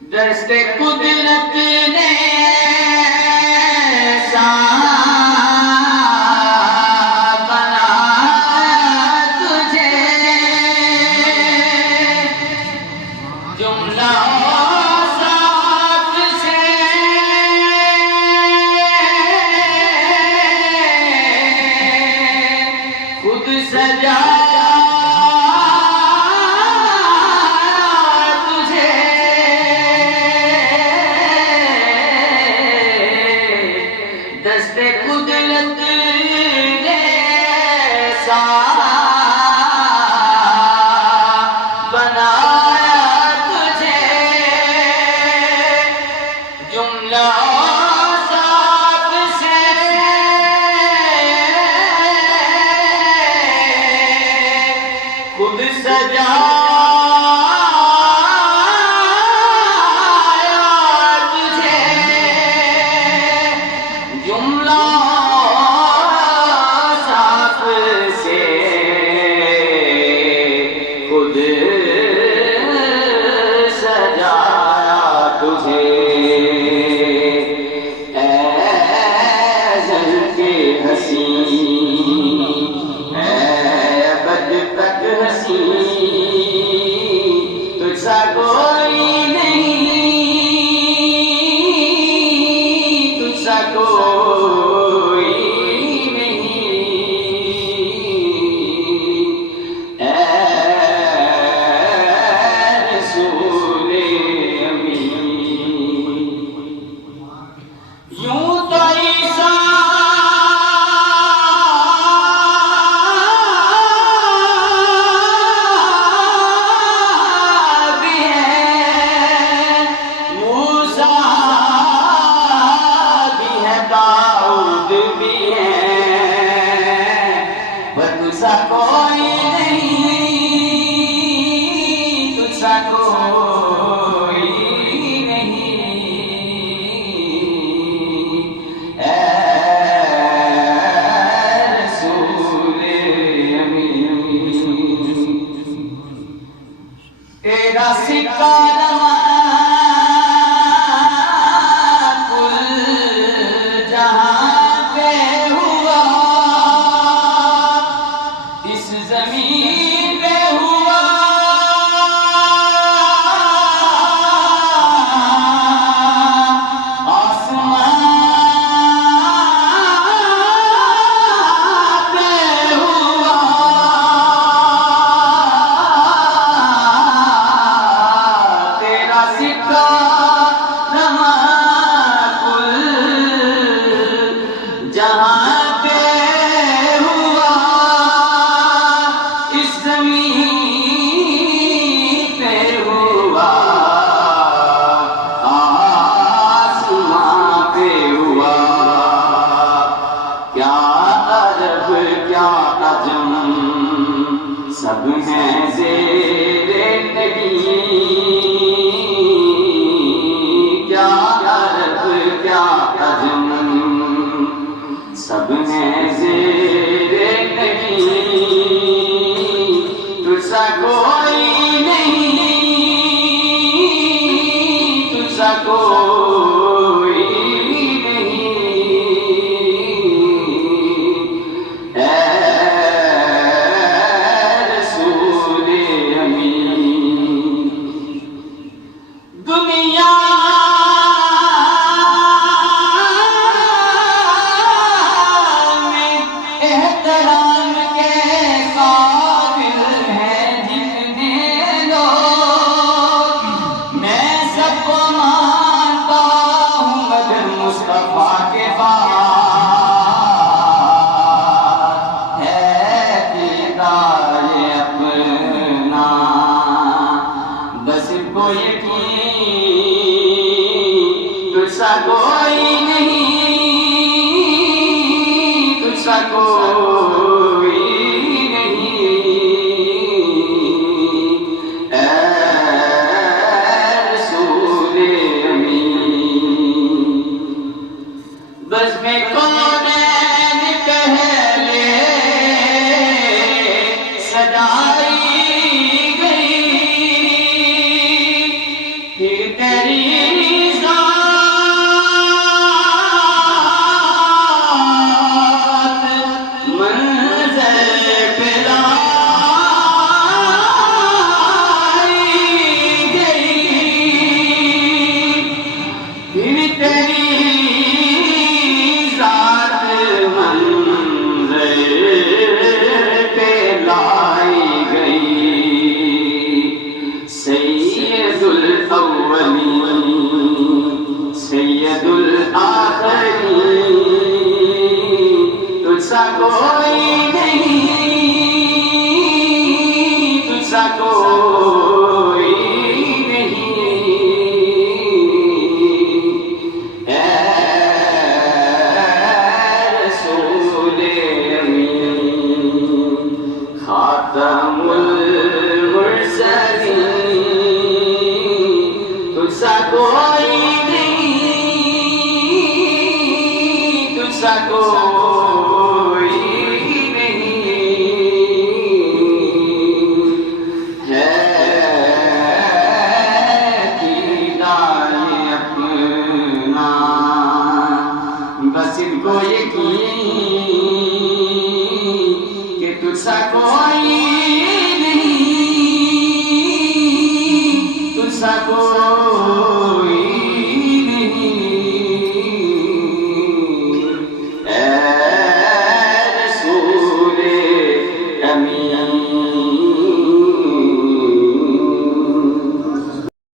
दस्ते कुदरत ने दस्ते कुदरत ने बनाया तुझे, जुमला साफ से खुद सजा तुझसा कोई नहीं, तुझसा कोई नहीं, ऐ रसूल अमीन। यूं तो ईसा तुझसा कोई नहीं, तुझसा कोई नहीं, ऐ रसूल अमीन। तेरा सिक्का ज़मीन पे हुआ, आसमान पे हुआ, तेरा सिक्का रमा कुल जहां सब हैं ज़ेरे नबी, क्या अरब क्या अजम, सब हैं ज़ेरे नबी, तुझसा कोई नहीं, तुझसा कोई तुझसा कोई नहीं, तुझसा कोई नहीं, ऐ रसूल अमीन। बस में कौनैन पहले सजाई गई, फिर तेरी तुझसा कोई नहीं, ऐ रसूल अमीन, खातमुल मुरसलीन, तुझसा कोई